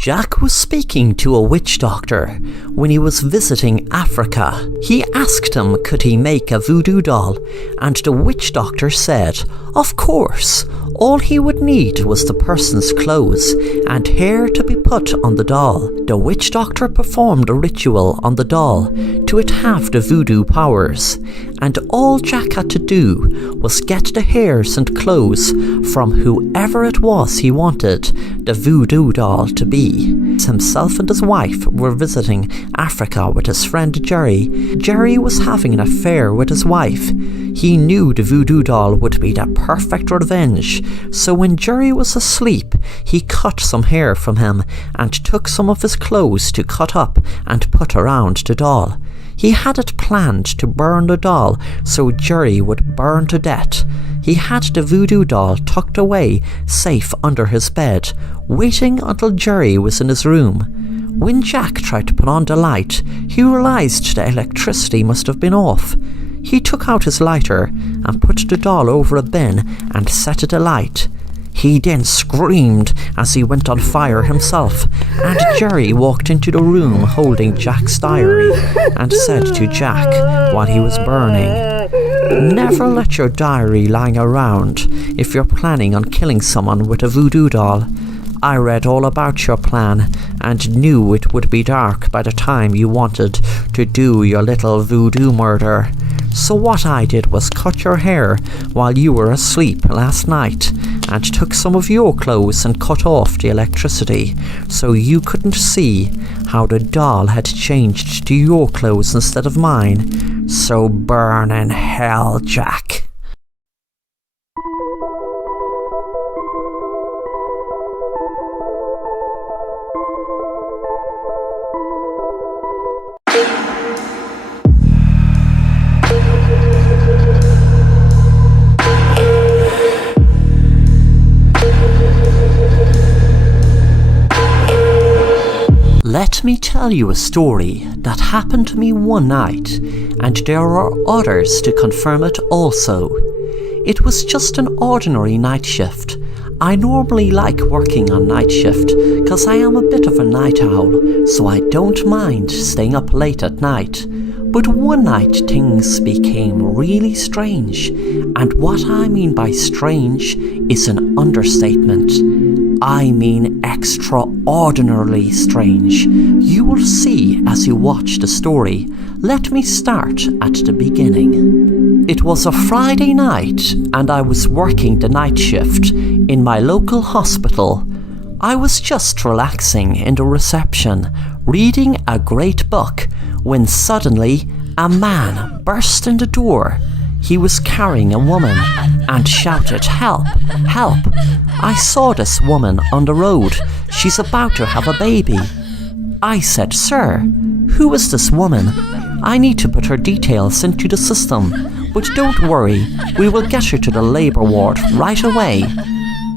Jack was speaking to a witch doctor when he was visiting Africa. He asked him could he make a voodoo doll, and the witch doctor said, of course, all he would need was the person's clothes and hair to be put on the doll. The witch doctor performed a ritual on the doll to it have the voodoo powers, and all Jack had to do was get the hairs and clothes from whoever it was he wanted the voodoo doll to be. Himself and his wife were visiting Africa with his friend Jerry. Jerry was having an affair with his wife. He knew the voodoo doll would be the perfect revenge, so when Jerry was asleep, he cut some hair from him and took some of his clothes to cut up and put around the doll. He had it planned to burn the doll so Jerry would burn to death. He had the voodoo doll tucked away, safe under his bed, waiting until Jerry was in his room. When Jack tried to put on the light, he realized the electricity must have been off. He took out his lighter and put the doll over a bin and set it alight. He then screamed as he went on fire himself, and Jerry walked into the room holding Jack's diary and said to Jack while he was burning, "Never let your diary lying around if you're planning on killing someone with a voodoo doll. I read all about your plan and knew it would be dark by the time you wanted to do your little voodoo murder. So what I did was cut your hair while you were asleep last night and took some of your clothes and cut off the electricity so you couldn't see how the doll had changed to your clothes instead of mine. So burn in hell, Jack." Let me tell you a story that happened to me one night, and there are others to confirm it also. It was just an ordinary night shift. I normally like working on night shift because I am a bit of a night owl, so I don't mind staying up late at night. But one night things became really strange, and what I mean by strange is an understatement. I mean extraordinarily strange. You will see as you watch the story. Let me start at the beginning. It was a Friday night and I was working the night shift in my local hospital. I was just relaxing in the reception, reading a great book, when suddenly a man burst in the door. He was carrying a woman and shouted, "Help! Help! I saw this woman on the road. She's about to have a baby." I said, "Sir, who is this woman? I need to put her details into the system, but don't worry, we will get her to the labour ward right away."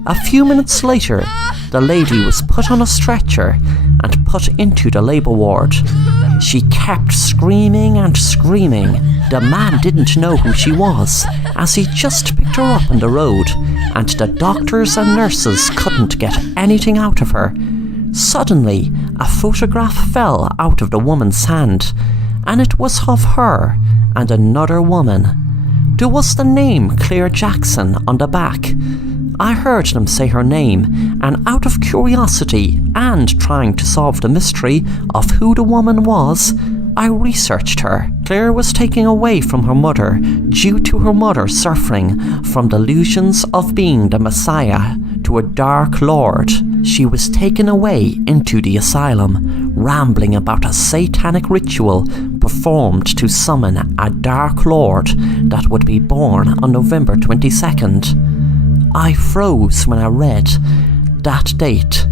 A few minutes later, the lady was put on a stretcher and put into the labour ward. She kept screaming and screaming. The man didn't know who she was, as he just picked her up on the road, and the doctors and nurses couldn't get anything out of her. Suddenly, a photograph fell out of the woman's hand, and it was of her and another woman. There was the name Claire Jackson on the back. I heard them say her name, and out of curiosity and trying to solve the mystery of who the woman was, I researched her. Claire was taken away from her mother due to her mother suffering from delusions of being the Messiah to a dark lord. She was taken away into the asylum, rambling about a satanic ritual performed to summon a dark lord that would be born on November 22nd. I froze when I read that date,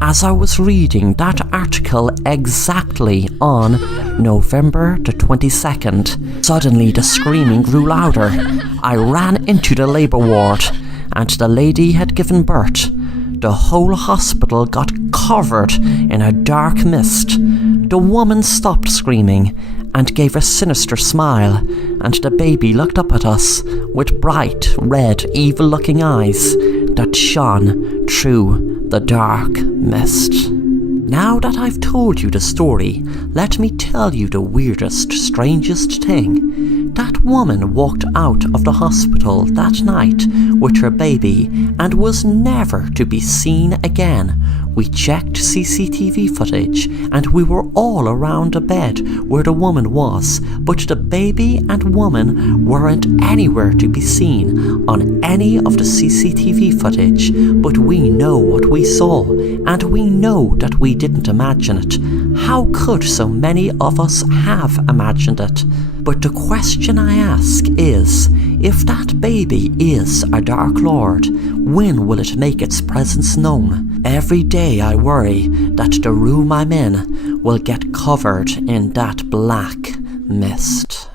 as I was reading that article exactly on November the 22nd. Suddenly the screaming grew louder. I ran into the labour ward, and the lady had given birth. The whole hospital got covered in a dark mist. The woman stopped screaming and gave a sinister smile, and the baby looked up at us with bright, red, evil-looking eyes that shone through the dark mist. Now that I've told you the story, let me tell you the weirdest, strangest thing. That woman walked out of the hospital that night with her baby and was never to be seen again. We checked CCTV footage and we were all around the bed where the woman was, but the baby and woman weren't anywhere to be seen on any of the CCTV footage. But we know what we saw, and we know that we didn't imagine it. How could so many of us have imagined it? But the question I ask is, if that baby is a Dark Lord, when will it make its presence known? Every day I worry that the room I'm in will get covered in that black mist.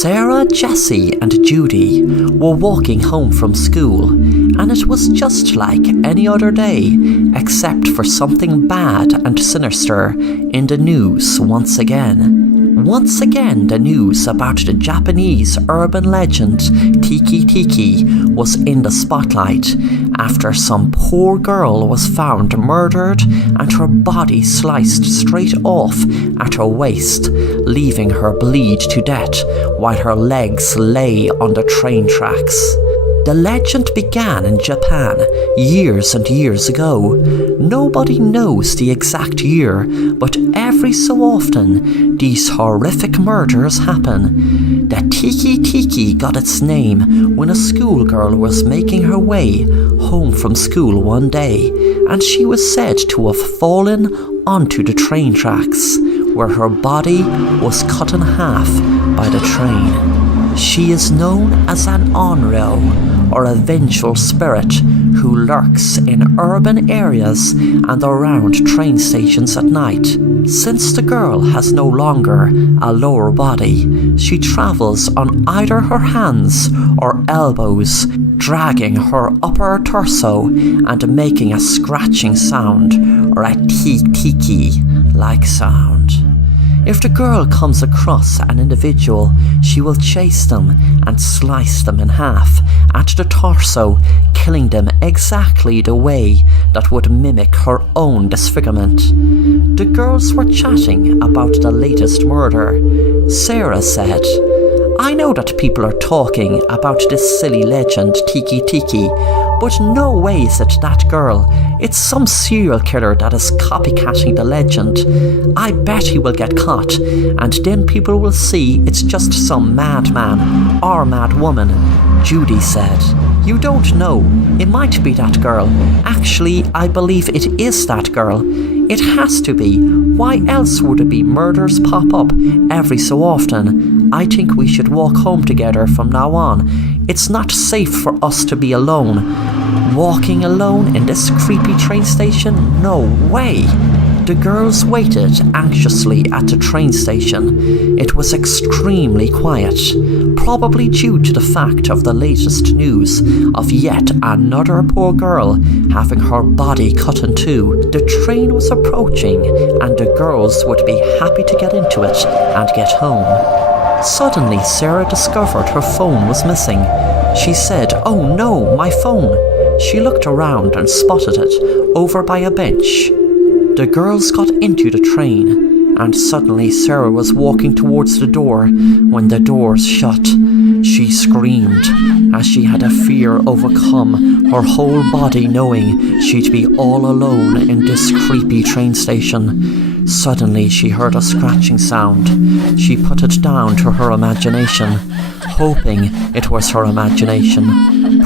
Sarah, Jessie and Judy were walking home from school, and it was just like any other day, except for something bad and sinister in the news once again. Once again, the news about the Japanese urban legend Tiki Tiki was in the spotlight after some poor girl was found murdered and her body sliced straight off at her waist, leaving her bleed to death while her legs lay on the train tracks. The legend began in Japan years and years ago. Nobody knows the exact year, but every so often these horrific murders happen. The Tiki Tiki got its name when a schoolgirl was making her way home from school one day, and she was said to have fallen onto the train tracks, where her body was cut in half by the train. She is known as an onryo, or a vengeful spirit, who lurks in urban areas and around train stations at night. Since the girl has no longer a lower body, she travels on either her hands or elbows, dragging her upper torso and making a scratching sound, or a tiki-tiki-like sound. If the girl comes across an individual, she will chase them and slice them in half at the torso, killing them exactly the way that would mimic her own disfigurement. The girls were chatting about the latest murder. Sarah said, "I know that people are talking about this silly legend Tiki Tiki, but no way is it that girl. It's some serial killer that is copycatting the legend. I bet he will get caught, and then people will see it's just some madman or mad woman," Judy said. "You don't know. It might be that girl. Actually, I believe it is that girl. It has to be. Why else would it be murders pop up every so often? I think we should walk home together from now on. It's not safe for us to be alone. Walking alone in this creepy train station? No way." The girls waited anxiously at the train station. It was extremely quiet, probably due to the fact of the latest news of yet another poor girl having her body cut in two. The train was approaching, and the girls would be happy to get into it and get home. Suddenly, Sarah discovered her phone was missing. She said, "Oh no, my phone." She looked around and spotted it over by a bench. The girls got into the train, and suddenly Sarah was walking towards the door when the doors shut. She screamed as she had a fear overcome her whole body, knowing she'd be all alone in this creepy train station. Suddenly she heard a scratching sound. She put it down to her imagination, hoping it was her imagination,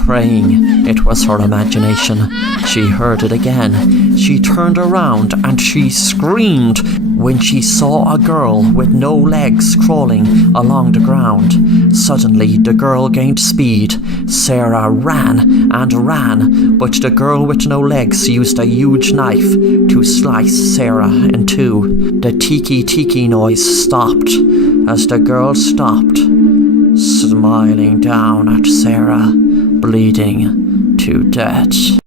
praying it was her imagination. She heard it again. She turned around and she screamed when she saw a girl with no legs crawling along the ground. Suddenly the girl gained speed. Sarah ran and ran, but the girl with no legs used a huge knife to slice Sarah in two. The tiki tiki noise stopped. As the girl stopped, smiling down at Sarah, bleeding to death.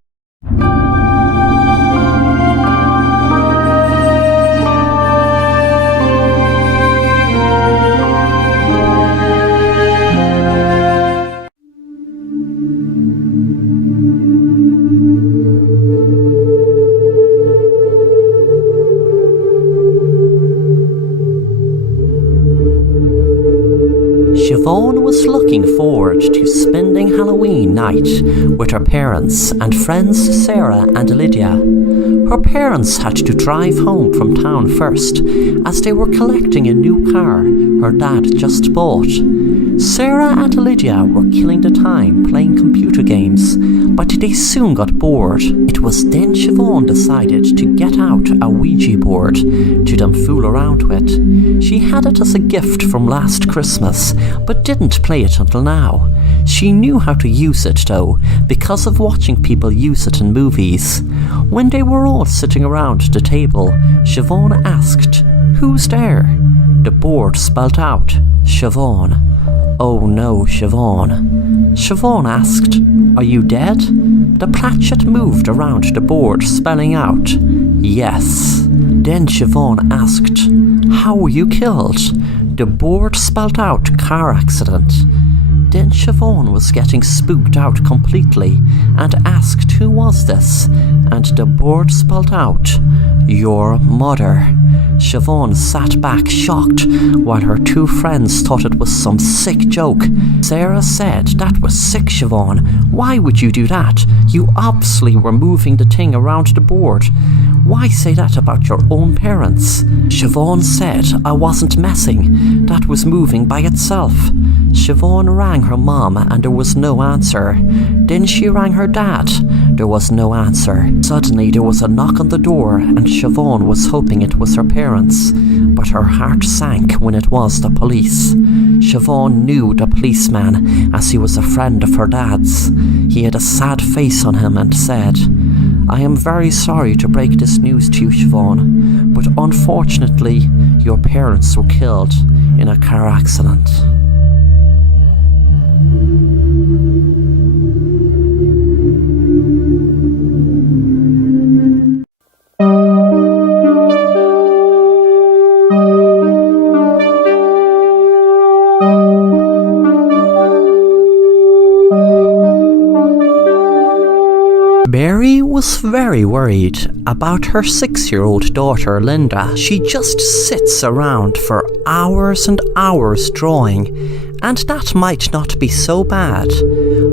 Siobhan was looking forward to spending Halloween night with her parents and friends Sarah and Lydia. Her parents had to drive home from town first, as they were collecting a new car her dad just bought. Sarah and Lydia were killing the time playing computer games, but they soon got bored. It was then Siobhan decided to get out a Ouija board to them fool around with. She had it as a gift from last Christmas, but didn't play it until now. She knew how to use it though, because of watching people use it in movies. When they were all sitting around the table, Siobhan asked, "Who's there?" The board spelled out, Siobhan. "Oh no, Siobhan." Siobhan asked, "Are you dead?" The planchet moved around the board, spelling out, "Yes." Then Siobhan asked, "How were you killed?" The board spelled out, "Car accident." Then Siobhan was getting spooked out completely and asked who was this, and the board spelled out, "Your mother." Siobhan sat back shocked while her two friends thought it was some sick joke. Sarah said, "That was sick, Siobhan. Why would you do that? You obviously were moving the thing around the board. Why say that about your own parents?" Siobhan said, "I wasn't messing. That was moving by itself." Siobhan rang her mom and there was no answer. Then she rang her dad. There was no answer. Suddenly there was a knock on the door and Siobhan was hoping it was her parents, but her heart sank when it was the police. Siobhan knew the policeman as he was a friend of her dad's. He had a sad face on him and said, "I am very sorry to break this news to you, Siobhan, but unfortunately your parents were killed in a car accident." Mary was very worried about her 6-year-old daughter Linda. She just sits around for hours and hours drawing, and that might not be so bad,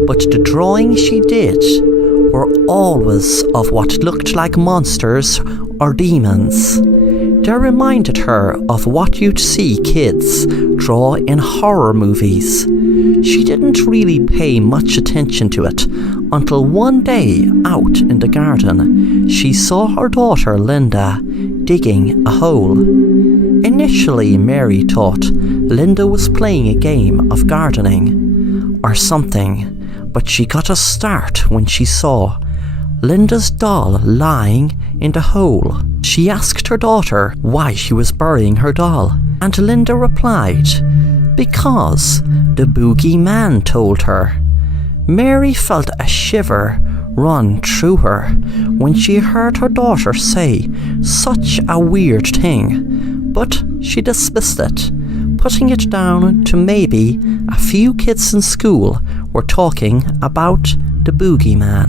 but the drawing she did were always of what looked like monsters or demons. They reminded her of what you'd see kids draw in horror movies. She didn't really pay much attention to it until one day out in the garden, she saw her daughter Linda digging a hole. Initially, Mary thought Linda was playing a game of gardening or something, but she got a start when she saw Linda's doll lying in the hole. She asked her daughter why she was burying her doll, and Linda replied, "Because the boogeyman told her." Mary felt a shiver run through her when she heard her daughter say such a weird thing, but she dismissed it, putting it down to maybe a few kids in school were talking about the boogeyman.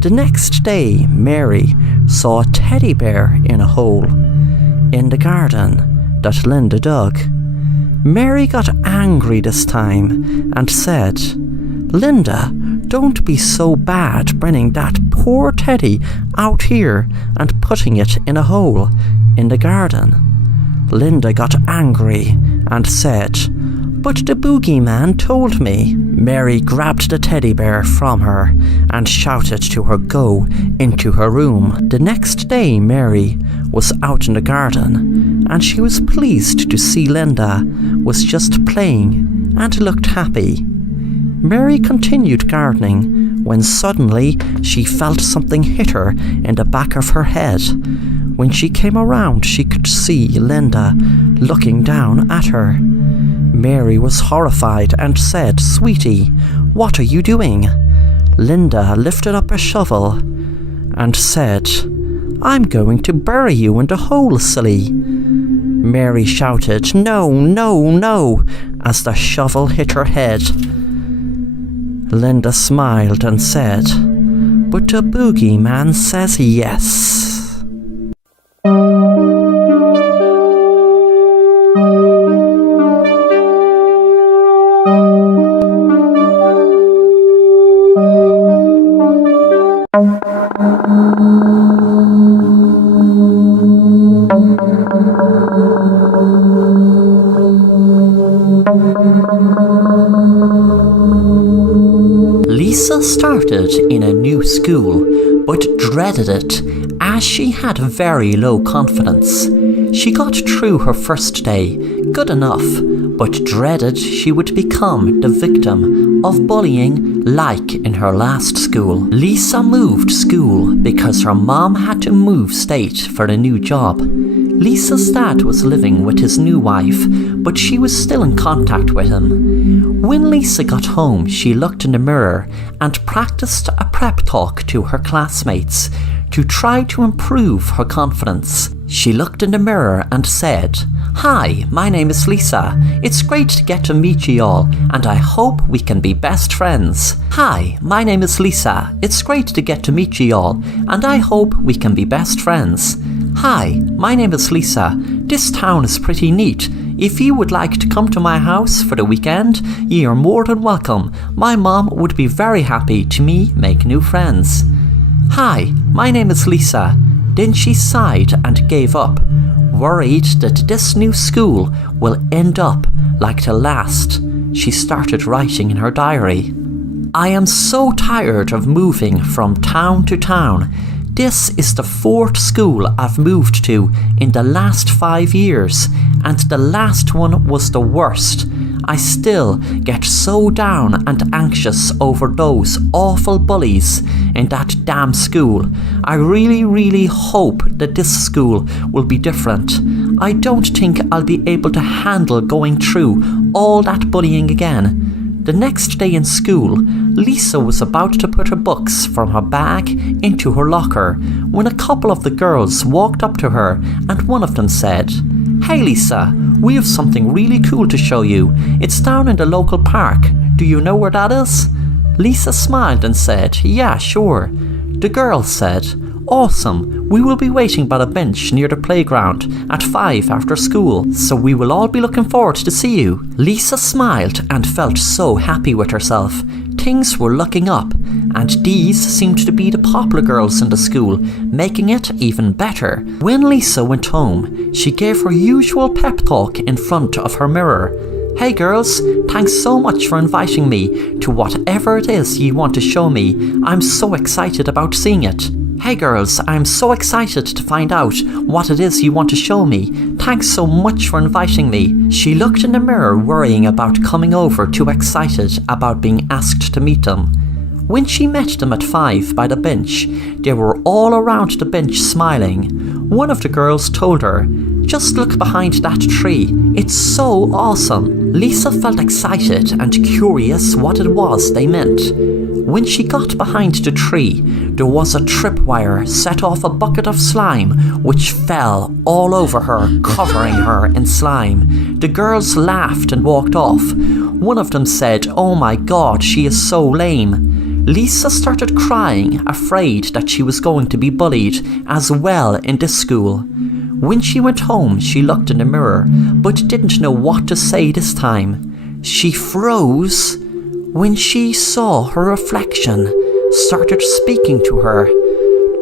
The next day, Mary saw a teddy bear in a hole in the garden that Linda dug. Mary got angry this time and said, "Linda, don't be so bad bringing that poor teddy out here and putting it in a hole in the garden." Linda got angry and said, "But the boogeyman told me." Mary grabbed the teddy bear from her and shouted to her go into her room. The next day, Mary was out in the garden and she was pleased to see Linda was just playing and looked happy. Mary continued gardening when suddenly she felt something hit her in the back of her head. When she came around, she could see Linda looking down at her. Mary was horrified and said, "Sweetie, what are you doing?" Linda lifted up a shovel and said, "I'm going to bury you in the hole, silly." Mary shouted, "No, no, no," as the shovel hit her head. Linda smiled and said, "But the boogeyman says yes." Lisa started in a new school, but dreaded it as she had very low confidence. She got through her first day, good enough, but dreaded she would become the victim of bullying like in her last school. Lisa moved school because her mom had to move state for a new job. Lisa's dad was living with his new wife, but she was still in contact with him. When Lisa got home, she looked in the mirror and practiced a prep talk to her classmates to try to improve her confidence. She looked in the mirror and said, "Hi, my name is Lisa. It's great to get to meet you all, and I hope we can be best friends." "Hi, my name is Lisa. It's great to get to meet you all, and I hope we can be best friends." "Hi, my name is Lisa. This town is pretty neat. If you would like to come to my house for the weekend, you are more than welcome. My mom would be very happy to make new friends." "Hi, my name is Lisa." Then she sighed and gave up, worried that this new school will end up like the last. She started writing in her diary. "I am so tired of moving from town to town. This is the 4th school I've moved to in the last 5 years, and the last one was the worst. I still get so down and anxious over those awful bullies in that damn school. I really hope that this school will be different. I don't think I'll be able to handle going through all that bullying again." The next day in school, Lisa was about to put her books from her bag into her locker when a couple of the girls walked up to her and one of them said, "Hey Lisa, we have something really cool to show you. It's down in the local park. Do you know where that is?" Lisa smiled and said, "Yeah, sure." The girls said, "Awesome, we will be waiting by the bench near the playground at 5 after school, so we will all be looking forward to see you." Lisa smiled and felt so happy with herself. Things were looking up, and these seemed to be the popular girls in the school, making it even better. When Lisa went home, she gave her usual pep talk in front of her mirror. "Hey girls, thanks so much for inviting me to whatever it is you want to show me. I'm so excited about seeing it. Hey girls, I'm so excited to find out what it is you want to show me. Thanks so much for inviting me." She looked in the mirror, worrying about coming over, too excited about being asked to meet them. When she met them at 5 by the bench, they were all around the bench smiling. One of the girls told her, "Just look behind that tree. It's so awesome." Lisa felt excited and curious what it was they meant. When she got behind the tree, there was a tripwire set off a bucket of slime, which fell all over her, covering her in slime. The girls laughed and walked off. One of them said, "Oh my God, she is so lame." Lisa started crying, afraid that she was going to be bullied as well in this school. When she went home, she looked in the mirror, but didn't know what to say this time. She froze when she saw her reflection started speaking to her.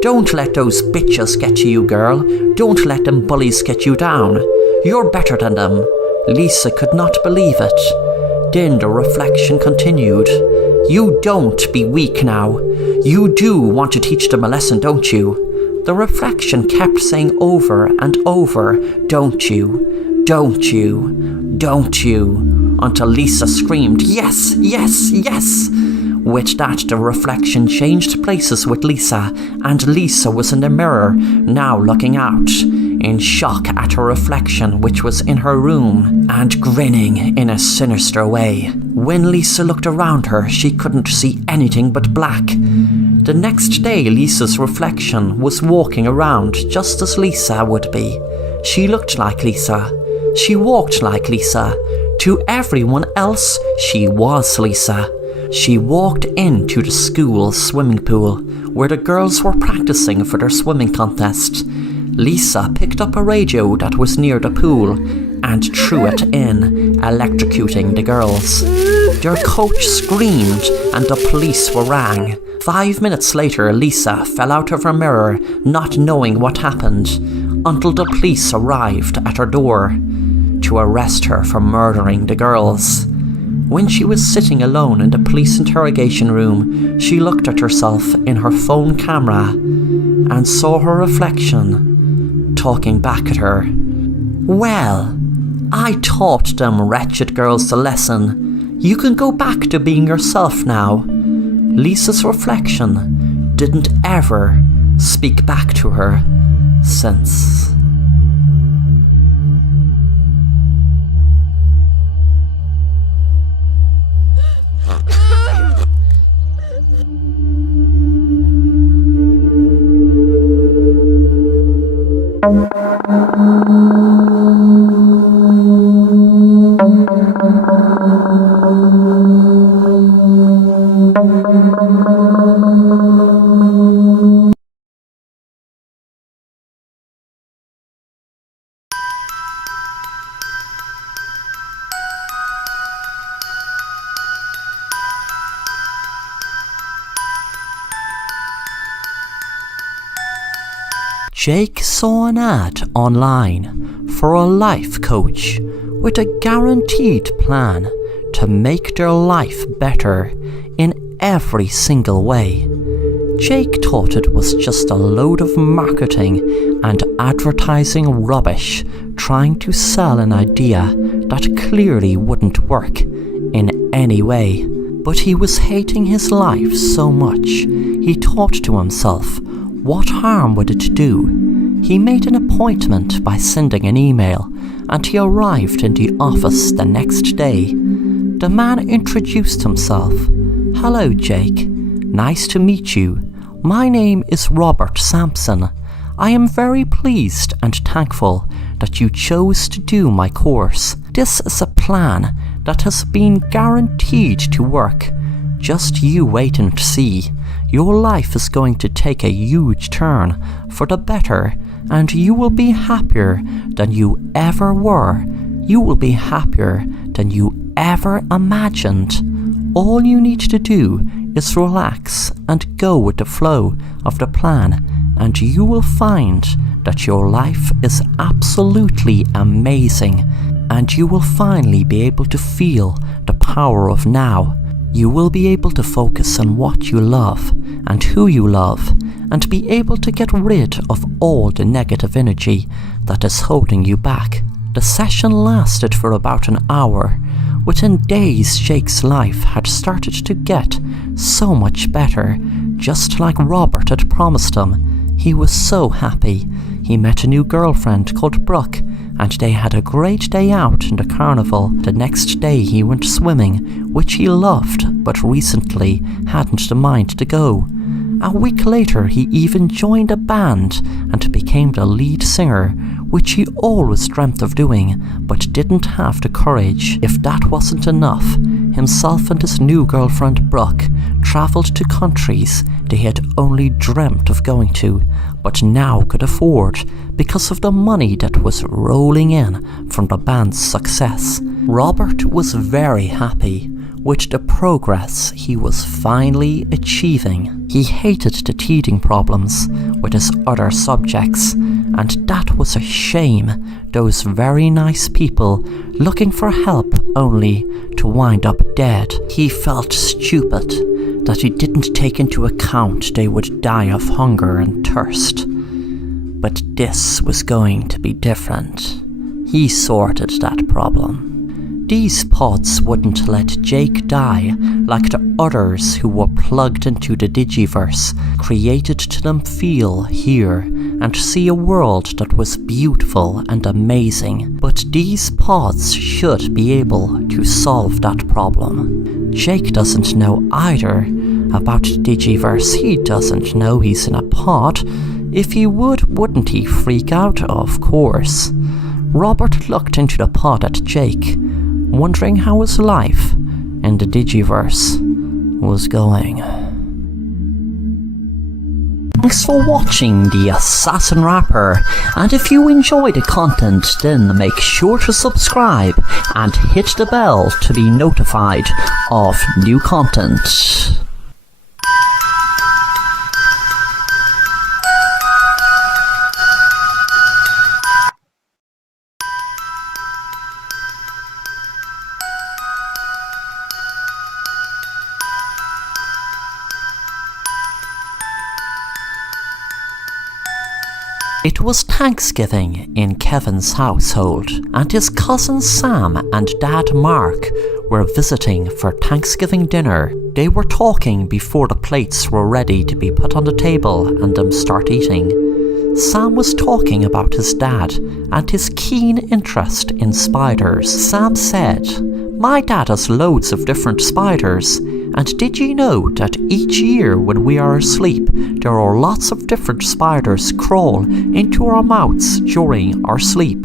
"Don't let those bitches get to you, girl. Don't let them bullies get you down. You're better than them." Lisa could not believe it. Then the reflection continued. "You don't be weak now. You do want to teach them a lesson, don't you?" The reflection kept saying over and over, "Don't you? Don't you? Don't you?" until Lisa screamed, "Yes, yes, yes!" With that, the reflection changed places with Lisa, and Lisa was in the mirror, now looking out in shock at her reflection which was in her room and grinning in a sinister way. When Lisa looked around her, she couldn't see anything but black. The next day, Lisa's reflection was walking around just as Lisa would be. She looked like Lisa. She walked like Lisa. To everyone else, she was Lisa. She walked into the school swimming pool where the girls were practicing for their swimming contest. Lisa picked up a radio that was near the pool and threw it in, electrocuting the girls. Their coach screamed and the police were rang. 5 minutes later, Lisa fell out of her mirror, not knowing what happened, until the police arrived at her door to arrest her for murdering the girls. When she was sitting alone in the police interrogation room, she looked at herself in her phone camera and saw her reflection talking back at her. "Well, I taught them wretched girls a lesson. You can go back to being yourself now." Lisa's reflection didn't ever speak back to her since. Jake saw an ad online for a life coach with a guaranteed plan to make their life better in every single way. Jake thought it was just a load of marketing and advertising rubbish trying to sell an idea that clearly wouldn't work in any way. But he was hating his life so much, he thought to himself, what harm would it do? He made an appointment by sending an email, and he arrived in the office the next day. The man introduced himself. "Hello, Jake. Nice to meet you. My name is Robert Sampson. I am very pleased and thankful that you chose to do my course. This is a plan that has been guaranteed to work. Just you wait and see. Your life is going to take a huge turn for the better, and you will be happier than you ever were. You will be happier than you ever imagined. All you need to do is relax and go with the flow of the plan, and you will find that your life is absolutely amazing, and you will finally be able to feel the power of now. You will be able to focus on what you love and who you love, and be able to get rid of all the negative energy that is holding you back." The session lasted for about an hour. Within days, Jake's life had started to get so much better, just like Robert had promised him. He was so happy. He met a new girlfriend called Brooke, and they had a great day out in the carnival. The next day he went swimming, which he loved, but recently hadn't the mind to go. A week later he even joined a band and became the lead singer, which he always dreamt of doing, but didn't have the courage. If that wasn't enough, himself and his new girlfriend Brooke travelled to countries they had only dreamt of going to, but now could afford because of the money that was rolling in from the band's success. Robert was very happy with the progress he was finally achieving. He hated the teething problems with his other subjects, and that was a shame. Those very nice people looking for help only to wind up dead. He felt stupid that he didn't take into account they would die of hunger and thirst. But this was going to be different. He sorted that problem. These pods wouldn't let Jake die like the others who were plugged into the Digiverse created to them feel, hear, and see a world that was beautiful and amazing. But these pods should be able to solve that problem. Jake doesn't know either about the Digiverse. He doesn't know he's in a pod. If he would, wouldn't he freak out? Of course. Robert looked into the pod at Jake, wondering how his life in the Digiverse was going. Thanks for watching The Assassin Rapper, and if you enjoy the content, then make sure to subscribe and hit the bell to be notified of new content. It was Thanksgiving in Kevin's household, and his cousin Sam and dad Mark were visiting for Thanksgiving dinner. They were talking before the plates were ready to be put on the table and them start eating. Sam was talking about his dad and his keen interest in spiders. Sam said, "My dad has loads of different spiders, and did you know that each year when we are asleep, there are lots of different spiders crawl into our mouths during our sleep?"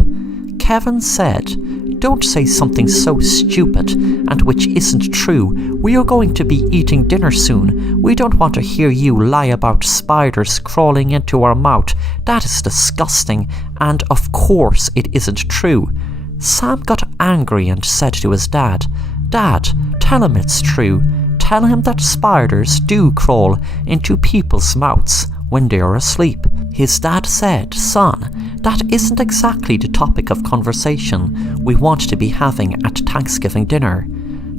Kevin said, "Don't say something so stupid and which isn't true. We are going to be eating dinner soon. We don't want to hear you lie about spiders crawling into our mouth. That is disgusting, and of course it isn't true." Sam got angry and said to his dad, "Dad, tell him it's true. Tell him that spiders do crawl into people's mouths when they are asleep." His dad said, "Son, that isn't exactly the topic of conversation we want to be having at Thanksgiving dinner."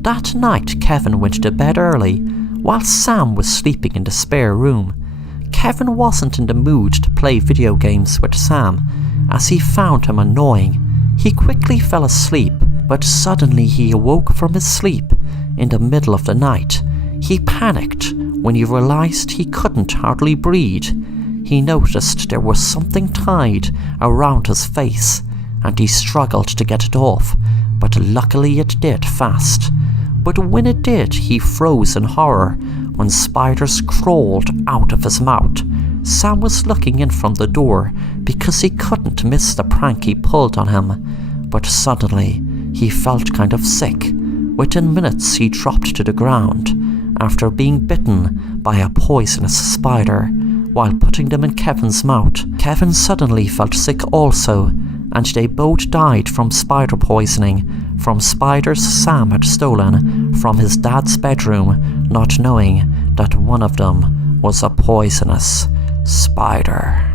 That night, Kevin went to bed early, while Sam was sleeping in the spare room. Kevin wasn't in the mood to play video games with Sam, as he found him annoying. He quickly fell asleep, but suddenly he awoke from his sleep in the middle of the night. He panicked when he realized he couldn't hardly breathe. He noticed there was something tied around his face, and he struggled to get it off, but luckily it did fast. But when it did, he froze in horror when spiders crawled out of his mouth. Sam was looking in from the door because he couldn't miss the prank he pulled on him, but suddenly he felt kind of sick. Within minutes he dropped to the ground after being bitten by a poisonous spider while putting them in Kevin's mouth. Kevin suddenly felt sick also, and they both died from spider poisoning from spiders Sam had stolen from his dad's bedroom, not knowing that one of them was a poisonous spider.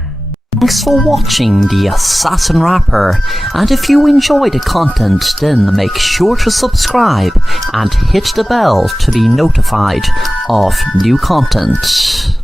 Thanks for watching The Assassin Rapper, and if you enjoy the content, then make sure to subscribe and hit the bell to be notified of new content.